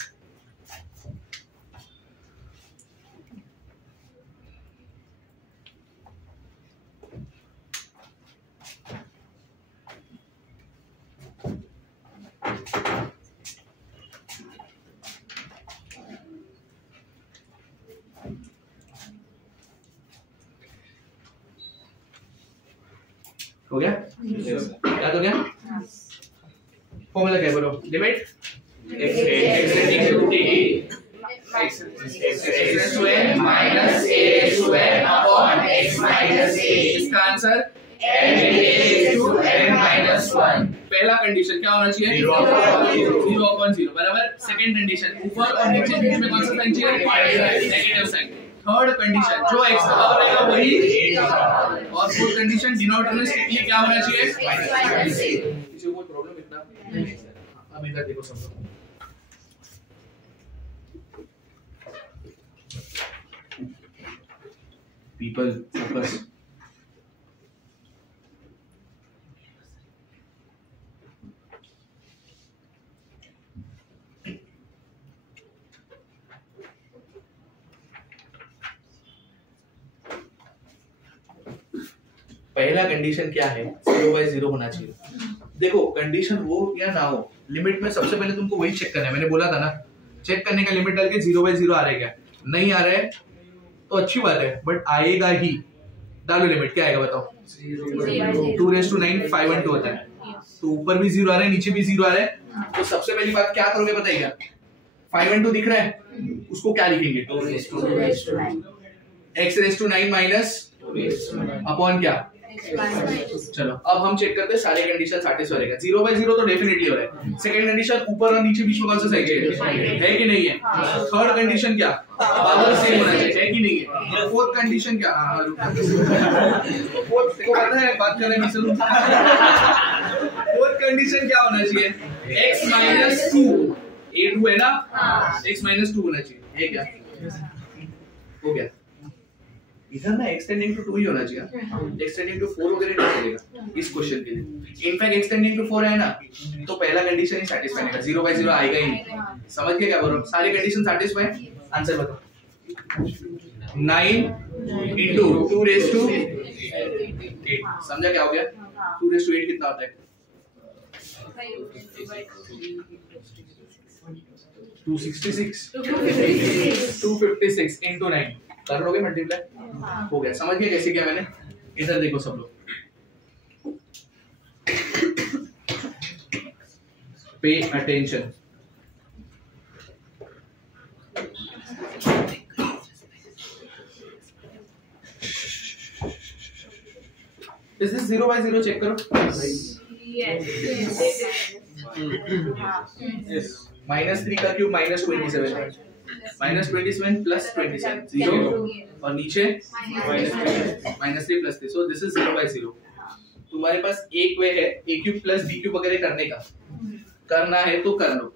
हो गया? याद हो गया? फॉर्मूला क्या है बोलो? Limit x tending to t x to n minus a to n upon x minus a। इसका answer n to n minus 1। पहला कंडीशन क्या होना चाहिए? 0/0 बराबर। सेकंड कंडीशन ऊपर और नीचे बीच में कौन सा साइन चाहिए? Negative sign. थर्ड कंडीशन जो x का पावर रहेगा वही, और फोर्थ कंडीशन डिनोमिनेटर में स्ट्रिक्टली क्या होना चाहिए? किसी को कोई प्रॉब्लम इतना नहीं है? अब इधर देखो सब लोग, पीपल फोकस। पहला कंडीशन क्या है? 0/0 होना चाहिए। देखो कंडीशन हो या ना हो, लिमिट में सबसे पहले तुमको वही चेक करना है, मैंने बोला था ना, चेक करने का लिमिट डाल के 0/0 आ रहा है क्या? नहीं आ रहा है तो अच्छी बात है, बट आएगा ही। डालो लिमिट, क्या आएगा बताओ? 2�9 5/2 होता है, तो ऊपर भी 0 आ रहा है, नीचे भी 0 आ रहा है, तो सबसे पहली बात क्या करोगे बताइएगा? 5/2 दिख रहा है, उसको क्या लिखेंगे? x⁻9 माइनस अपॉन क्या? चलो अब हम चेक करते हैं सारे कंडीशन सैटिस्फाई रहेगा। 0/0 तो डेफिनेटली हो रहा है। सेकंड कंडीशन ऊपर और नीचे बीच में कौन सा साइड है कि नहीं है? थर्ड कंडीशन क्या? पावर सेम होना चाहिए, है कि नहीं है? फोर्थ कंडीशन क्या? फोर्थ को पता है, बात कर रहे हैं मिसल। फोर्थ कंडीशन क्या होना चाहिए? x-2 a2 है ना, x-2 होना चाहिए, है क्या? हो गया। इधर ना x टेंडिंग टू 2 ही होना चाहिए, x टेंडिंग टू 4 वगैरह नहीं चलेगा इस क्वेश्चन के लिए। इनफैक्ट x टेंडिंग टू 4 है ना, तो पहला कंडीशन ही सैटिस्फाई नहीं, 0/0 आएगा ही नहीं। समझ गए क्या बोल रहा हूं? सारे कंडीशन सैटिस्फाई। आंसर बताओ। 9 into 2⁸8। समझा क्या हो गया? 2⁸8 कितना होता है? 256 into 9 कर लोगे मल्टीप्लाई? हो गया। समझ गए कैसे किया मैंने? इधर देखो सब लोग, pay attention. Is this 0/0? Check करो। -3 का क्यूब -27, -27 प्लस 27 0, और नीचे -3 प्लस 3, सो दिस इज 0/0। तुम्हारे पास एक वे है a cube plus b cube वगैरह करने का, करना है तो कर लो।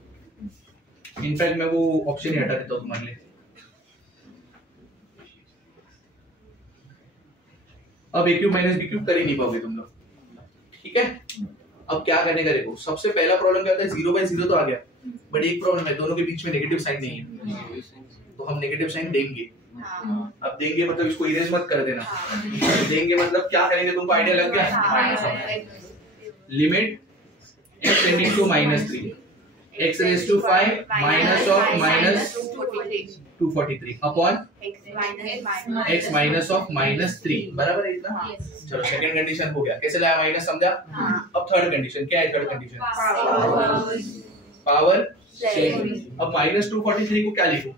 इनफैक्ट मैं वो ऑप्शन ही हटा देता हूँ तुम्हारे लिए। अब a cube minus b cube कर ही नहीं पाओगे तुम लोग, ठीक है? अब क्या करने का देखो, सबसे पहला प्रॉब्लम क्या होता है? 0/0 तो आ गया, बट एक प्रॉब्लम है, दोनों के बीच में नेगेटिव साइन नहीं है, तो हम नेगेटिव साइन देंगे। अब देंगे मतलब इसको इरेज मत कर देना, देंगे मतलब क्या करेंगे? तुमको आइडिया लग गया? Limit x tending to -3, x⁵5 minus of -243 upon x minus of -3, बराबर है इतना? चलो सेकंड कंडीशन हो गया, कैसे लाया माइनस, समझा? अब थर्ड कंडीशन क्या है? Third condition power same. अब -243 को क्या लिखो?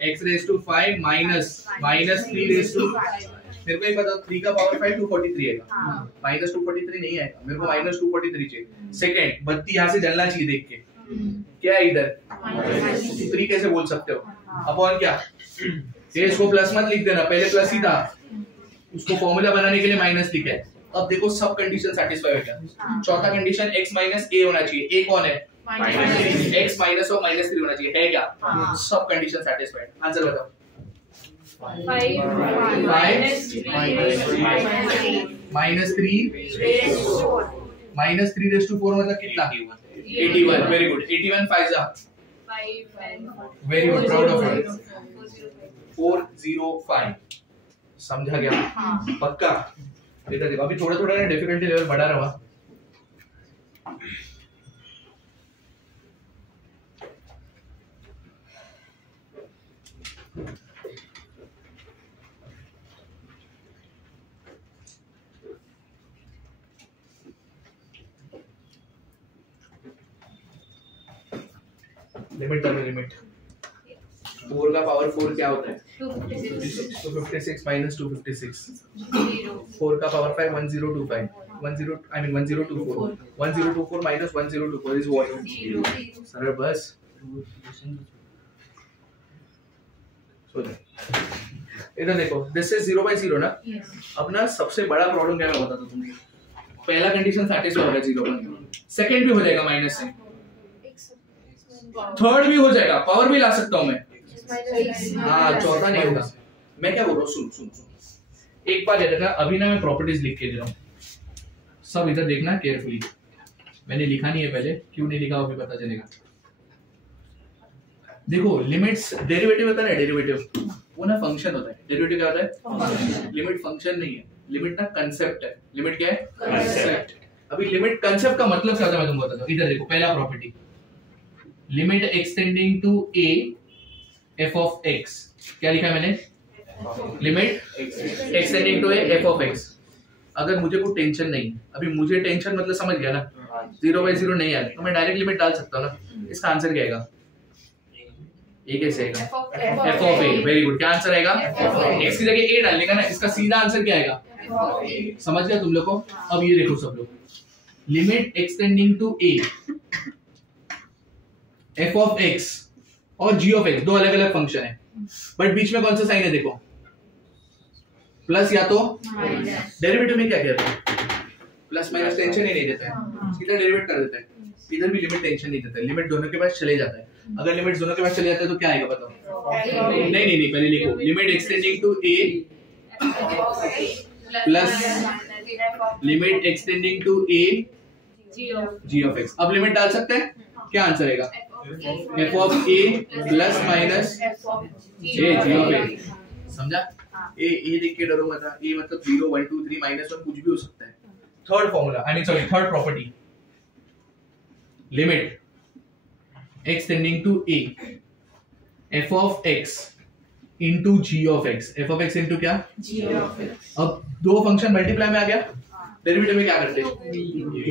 x raise to 5 minus 3 raise to, मेरे को ये बताओ 3 का पावर 5 243 आएगा, माइनस 243 नहीं आएगा, मेरे को माइनस 243 चाहिए। सेकंड, बत्ती यहाँ से जलना चाहिए देख के, क्या है इधर 3 कैसे बोल सकते हो, अपॉन क्या, ये इसको प्लस मत लिख देना, पहले प्लस ही था, उसको फॉर्मूला बनाने के लिए माइनस लिखा है। अब देखो सब कंडीशन सेटिस्फाई हो गया। चौथा कंडीशन x माइनस a होना चाहिए, a कौन है, x माइनस और माइनस 3 होना चाहिए, है क्या, सब कंडीशन सेटिस्फाइड। आंसर बताओ। 5 माइनस 3 रेज टू 4 मतलब कितना, 81। Very good, 81 Pfizer, very good, proud of you. 405 समझा गया, पक्का। इधर देखो, अभी थोड़ा थोड़ा ना डिफिकल्टी लेवल बढ़ा रहा। लिमिट कर, लिमिट 4 का पावर 4 क्या होता है, 256 माइनस 256, 4 का पावर 5 1025, 1024 माइनस 1024 इज व्हाट, सरल बस। इधर देखो, दिस इज 0/0 ना। अब ना सबसे बड़ा प्रॉब्लम क्या मैं बताता हूं तुमको। पहला कंडीशन सैटिस्फाई होगा 0/0, सेकंड भी हो जाएगा माइनस से, थर्ड भी हो जाएगा, पावर भी ला सकता हूं मैं, हाँ चौथा नहीं होगा। मैं क्या बोल रहा हूँ, सुन सुन सुन, एक बार देखना, अभी ना मैं प्रॉपर्टीज लिख के दे रहा हूँ, सब इधर देखना केयरफुली। मैंने लिखा नहीं है पहले, क्यों नहीं लिखा वो भी पता चलेगा। देखो लिमिट्स, डेरिवेटिव होता है ना, डेरिवेटिव वो ना फंक्शन होता है, डेरिवेटिव क्या होता है, लिमिट फंक्शन नहीं है, लिमिट ना कंसेप्ट है। लिमिट क्या है, कंसेप्ट। अभी लिमिट कंसेप्ट का मतलब क्या होता है मैं तुमको बताता हूँ। इधर देखो, पहला property, limit extending to a f of x, क्या लिखा है मैंने, limit extending to a f of x। अगर मुझे कोई टेंशन नहीं, अभी मुझे टेंशन मतलब समझ गया ना, 0/0 नहीं आया तो मैं डायरेक्ट लिमिट डाल सकता हूँ ना। इसका आंसर क्या आएगा, ये कैसे आएगा, f of a। Very good, क्या आंसर आएगा, x की जगह a डालने का ना, इसका सीधा आंसर क्या आएगा, समझ गया तुम लोग को। अब ये देखो सब लोग, limit extending to a f of x और g of x दो अलग अलग फंक्शन है, बट बीच में कौन सा साइन है देखो, प्लस या तो डेरिवेटिव में क्या कहते हैं, प्लस माइनस टेंशन ही नहीं देता है, सीधा डेरिवेट कर देता है। इधर भी लिमिट टेंशन नहीं देता है, लिमिट दोनों के पास चले जाता है। अगर लिमिट दोनों के पास चले जाता है तो क्या आएगा बताओ, नहीं पहले लिखो, limit extending to a plus limit extending to a g of x। अब लिमिट डाल सकते हैं, क्या आंसर आएगा, f of a plus minus a g of x। समझा, ए देख के डरो मत, ए मतलब 0 1 2 3 -1 कुछ भी हो सकता है। Third formula, I mean sorry third property, limit extending to a f of x into g of x, f of x into क्या, g of x। अब दो फंक्शन मल्टीप्लाई में आ गया, डेरिवेटिव में क्या करते हैं,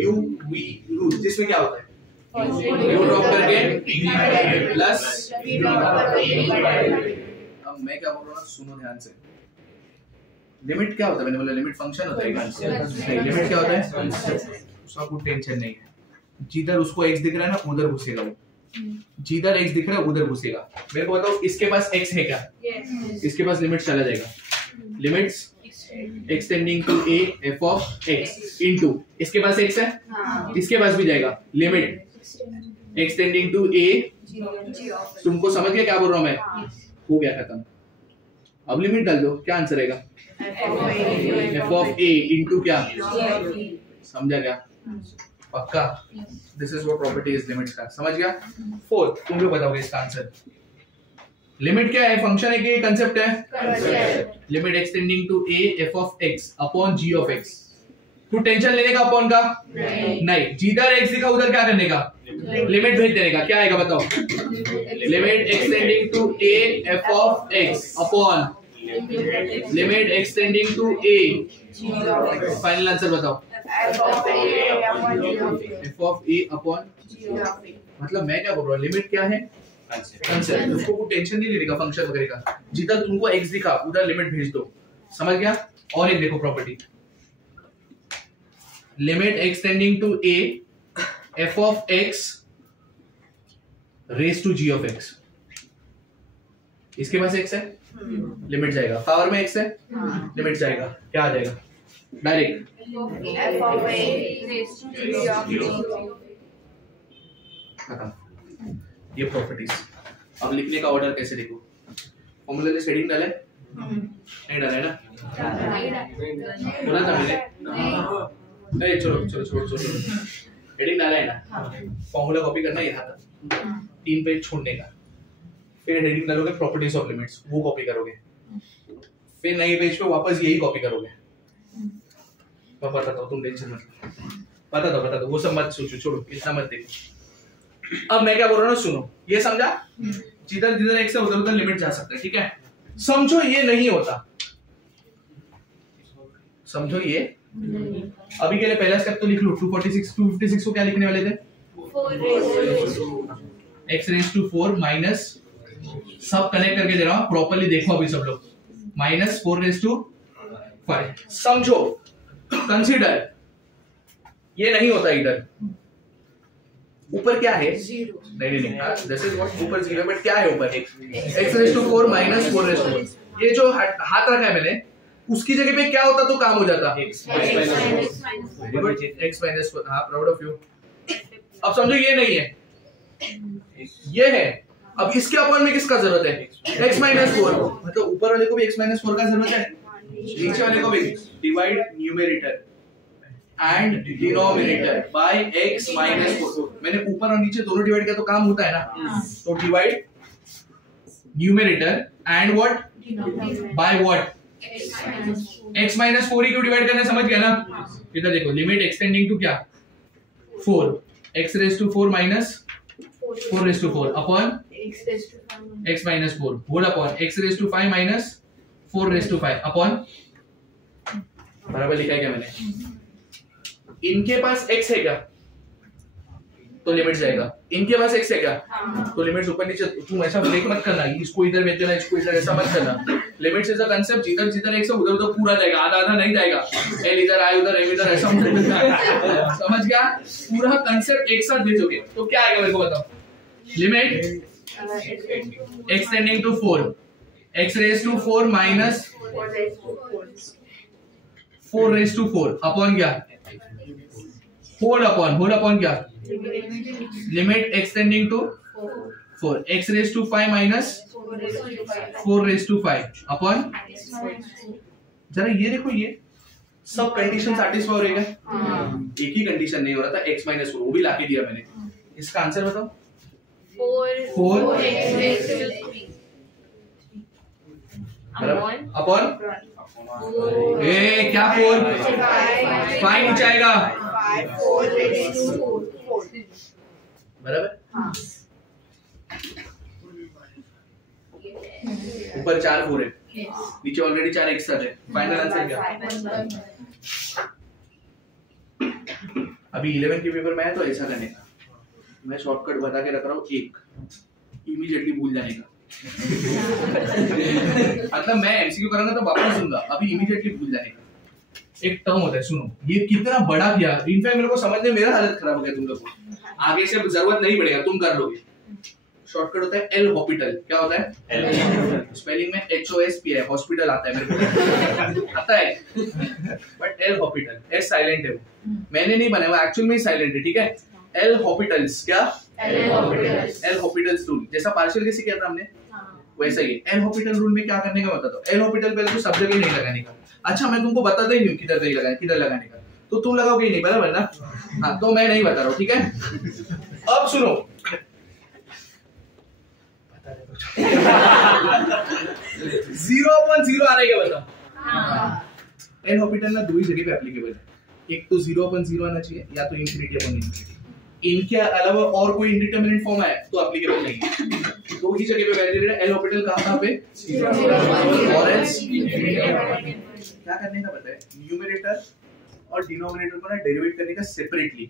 u v रूट, जिसमें क्या होता है रूट ऑफ करके प्लस। अब मैं क्या बोल रहा हूँ सुनो ध्यान से, लिमिट क्या होता है, मैंने बोला लिमिट फंक्शन होता है, लिमिट क्या होता है, उसका कोई टेंशन नहीं है, जिधर उसको x दिख रहा है ना उधर घुसेगा वो, जिधर x दिख रहा है उधर घुसेगा। मेरे को बताओ इसके पास x है क्या, इसके पास लिमिट चला जाएगा, limits x tending to a f of x into, इसके पास x है, इसके पास भी जाएगा, लिमिट एक्सटेंडिंग टू a, तुमको समझ गया क्या बोल रहा हूं मैं, हो गया खत्म। अब लिमिट डाल दो, क्या आंसर आएगा, f of a इनटू क्या, समझा क्या, पक्का। This is what property is limits का, समझ गया। फोर्थ, तुम लोग बताओगे इसका आंसर। लिमिट क्या है, फंक्शन है कि कंसेप्ट है, limit extending to a f of x upon g of x। तू टेंशन लेने का अपॉन का नहीं, जिधर x दिखा उधर क्या करने का, लिमिट भेज देने का। क्या आएगा बताओ, limit extending to a f of x upon limit extending to a, final answer बताओ, f of a अपॉन, मतलब मैं क्या बोल रहा हूँ, लिमिट क्या है, कंसेप्ट, उसको कोई टेंशन नहीं लेने का फंक्शन वगैरह का, जिधर तुमको x दिखा उधर लिमिट भेज दो, समझ गया। और एक देखो property, limit x tending to a f of x raise to g of x, इसके पास x है, लिमिट जाएगा, पावर में x है, लिमिट जाएगा, क्या आ जाएगा direct f of a raised to g of खत्म। ये प्रॉपर्टीज। अब लिखने का ऑर्डर कैसे देखो, फॉर्मूला में हेडिंग डाले नहीं डाला है ना, बोला था मैंने, नहीं चलो चलो छोड़ छोड़, हेडिंग डाला है ना, फॉर्मूला कॉपी करना यहाँ था, 3 पेज छोड़ने का, फिर हेडिंग डालोगे प्रॉपर्टीज ऑफ लिमिट्स, वो कॉपी करोगे, फिर नए पेज पे वापस यही कॉपी करोगे। मैं बताता हूँ, तुम टेंशन मत, बता दो वो सब मत सोचो, छोड़ो इतना मत देखो। अब मैं क्या बोल रहा हूँ सुनो, ये समझा, जिधर जिधर एक से उधर उधर लिमिट जा सकता है, ठीक है। समझो ये नहीं होता, समझो ये अभी के लिए पहला स्टेप तो लिख लो, 256 को क्या लिखने वाले थे, 4 x रेज टू 4 माइनस, सब कनेक्ट करके दे रहा हूं, प्रॉपर्ली देखो अभी सब लोग, माइनस 4 रेज टू 5। समझो, कंसीडर ये नहीं होता इधर, ऊपर क्या है, नहीं दिस इज व्हाट, ऊपर 0 बट क्या है ऊपर, x raise to 4 minus 4 raise to 4, ये जो हाथ रखा है मैंने, उसकी जगह पे क्या होता तो काम हो जाता, x माइनस 4, हाँ प्राउड ऑफ यू। अब समझो ये नहीं है, ये है, अब इसके अपॉन में किसका जरूरत है, x माइनस 4, मतलब ऊपर वाले को भी x माइनस 4 का जरूरत है, नीचे वाले को भी, divide numerator and denominator by x minus 4, मैंने ऊपर और नीचे दोनों डिवाइड किया तो काम होता है ना, तो divide numerator and what by what x minus 4 ही क्यों डिवाइड करना, समझ गया ना। इधर देखो, लिमिट एक्सटेंडिंग टू क्या 4, x raise to 4 minus 4 raise to 4 upon x minus 4 whole upon x raise to 5 minus 4 raise to 5 upon, बराबर लिखा है क्या मैंने, इनके पास x है क्या तो लिमिट जाएगा, इनके पास x है क्या तो लिमिट्स ऊपर नीचे, तुम ऐसा ब्रेक मत करना, इसको इधर भेज देना, इसको इधर, ऐसा मत करना। लिमिट्स इज अ कांसेप्ट, जिधर जिधर x है उधर उधर पूरा जाएगा, आधा आधा नहीं जाएगा, l इधर i उधर m इधर, ऐसा मत करना, समझ गया, पूरा कांसेप्ट एक साथ भेजोगे तो क्या आएगा मेरे को बताओ, limit x tending to 4 x raise to 4 minus 4 raise to 4 upon क्या, होल अपॉन क्या, limit extending to 4 x raise to 5 minus 4 raise to 5 upon, जरा ये देखो, ये सब कंडीशन सैटिस्फाई हो रही है, एक ही कंडीशन नहीं हो रहा था, x माइनस 4 वो भी लाके दिया मैंने, इसका आंसर बताओ 4 अपॉन ए क्या 4 5 नीचे आएगा, बराबर, ऊपर 4 4 है, नीचे ऑलरेडी 4 एक साथ है, फाइनल आंसर क्या, अभी 11 के पेपर में है तो ऐसा करने का, मैं शॉर्टकट बता के रख रहा हूँ, एक इमीडिएटली भूल जाने का, मतलब मैं एमसीक्यू करूंगा तो वापस दूंगा, अभी इमीडिएटली भूल जाने का। एक टर्म होता है, सुनो, ये कितना बड़ा किया, इनफैक्ट मेरे को समझने मेरा हालत खराब हो गया, तुम लोग को आगे से जरूरत नहीं पड़ेगा, तुम कर लोगे। शॉर्टकट होता है एल हॉस्पिटल, क्या होता है एल, स्पेलिंग में HOSP है, हॉस्पिटल आता है मेरे को आता है, but L hospital, S silent है, मैंने नहीं बनाया, एक्चुअल में ही साइलेंट है, ठीक है। एल हॉस्पिटल्स, क्या एल हॉस्पिटल्स रूल, जैसा पार्शियल कैसे किया था हमने वैसा ही एल हॉस्पिटल रूल में क्या करने का बताता हूँ। एल हॉस्पिटल पहले तो सब जगह नहीं लगाने का, अच्छा मैं तुमको बताता ही नहीं किधर किधर लगाने का, तो तुम लगाओगे नहीं, बराबर ना, हाँ तो मैं नहीं बता रहा हूँ, ठीक है। अब सुनो 0/0 आ रहा है बताओ, एल हॉस्पिटल में दो ही जगह पे एप्लीकेबल है, एक तो 0/0 आना चाहिए या तो इंफिनिटी अपॉन इंफिनिटी, इनके अलावा और कोई इंडिटरमिनेट फॉर्म है तो एप्लीकेबल नहीं है, दो ही जगह पे वैलिड है। एल हॉस्पिटल कहां पे, और एल्स क्या करने का पता है, न्यूमरेटर और डिनोमिनेटर को ना डेरिवेट करने का सेपरेटली,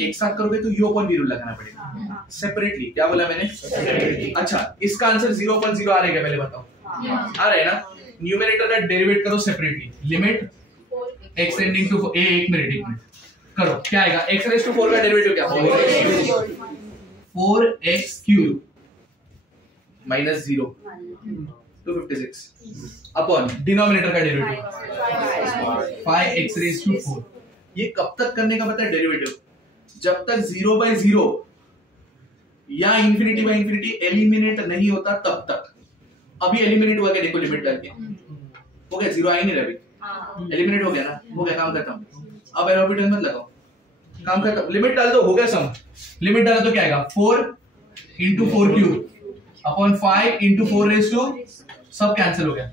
एक साथ करोगे तो यू अपॉन वी रूल लगाना पड़ेगा सेपरेटली। क्या बोला मैंने? अच्छा, इसका आंसर 0.0 आ रहा है, पहले बताओ। आ रहा है ना? न्यूमरेटर का डेरिवेट करो separately. Limit x tending to a, एक मिनट करो, क्या आएगा? x रेज़ टू 4 का डेरिवेटिव क्या? 4x cube minus 0 256 upon denominator का डेरिवेटिव 5x रेज़ टू 4। ये कब तक करने का पता है डेरिवेटिव? जब तक 0/0 या इंफिनिटी बाय इंफिनिटी एलिमिनेट नहीं होता तब तक। अभी एलिमिनेट हुआ क्या? देखो लिमिट डाल के हो गया, 0 आ ही नहीं रहा अभी। एलिमिनेट हो गया ना, हो गया, काम खत्म। अब एल ऑर्बिटल मत लगाओ, काम खत्म। लिमिट डाल दो, हो गया सम। लिमिट डाला तो क्या आएगा? 4 into 4 cube upon 5 into 4 raise to, सब कैंसिल हो गया।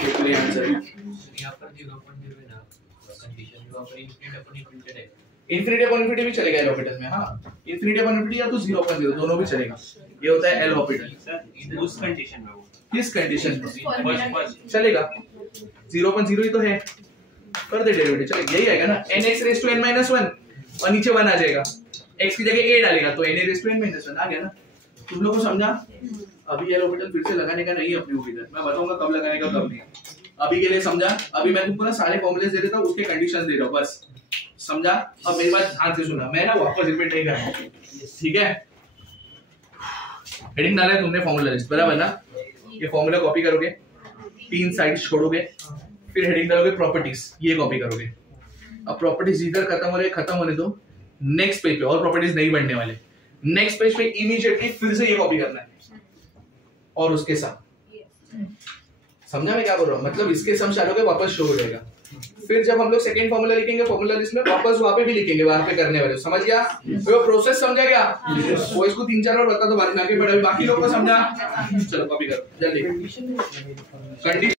आंसर यहाँ पर 0.0 है ना कंडीशन, यहाँ पर इंफिनिटी अपॉन इंफिनिटी है। इंफिनिटी अपॉन इंफिनिटी भी चलेगा एल ऑर्बिटल में। हाँ, इंफिनिटी अपॉन इंफिनिटी या तो 0.0 दोनों भी चलेगा। ये होता है एल ऑर्बिटल। सर उस कंडीशन में वो किस कंडीशन में फर्स्ट चलेगा? 0.0 ही तो है, कर दे डेरिवेटिव, चलेगा। यही आएगा ना, nx raise to n minus 1 और नीचे 1 आ जाएगा। x की जगह a डालेगा तो na raise to n minus 1 आ गया ना। तुम लोगों को समझा? अभी एल ऑर्बिटल फिर से लगाने का नहीं है अपनी उम्मीद, मैं बताऊंगा कब लगाने का कब नहीं। अभी के लिए समझा? अभी मैं तुमको ना सारे फॉर्मूलेस दे देता हूं, उसके कंडीशंस दे रहा हूं, बस समझा? अब मेरी बात ध्यान से सुना, मैं ना वापस रिपीट नहीं कर रहा हूं, ठीक है? हेडिंग डाला है तुमने फॉर्मूला लिस्ट, बराबर ना? ये फॉर्मूला कॉपी करोगे, 3 साइड छोड़ोगे, फिर हेडिंग डालोगे प्रॉपर्टीज, ये कॉपी करोगे। अब प्रॉपर्टीज इधर खत्म होने दो, नेक्स्ट पेज पे और प्रॉपर्टीज नहीं बनने वाले। नेक्स्ट पेज पे इमीडिएटली फिर से ये कॉपी करना है और उसके साथ। समझा मैं क्या बोल रहा हूँ? मतलब इसके सम डालोगे वापस शो हो जाएगा। फिर जब हम लोग सेकंड फॉर्मूला लिखेंगे फॉर्मूला लिस्ट में, वापस वहां पे भी लिखेंगे, वहां पे करने वाले। समझ गया? वो प्रोसेस समझा क्या? वो इसको 3-4 बार बता दो, बाद में आगे बढ़ा। बाकी लोग को समझा? चलो कॉपी करो जल्दी। कंडीशन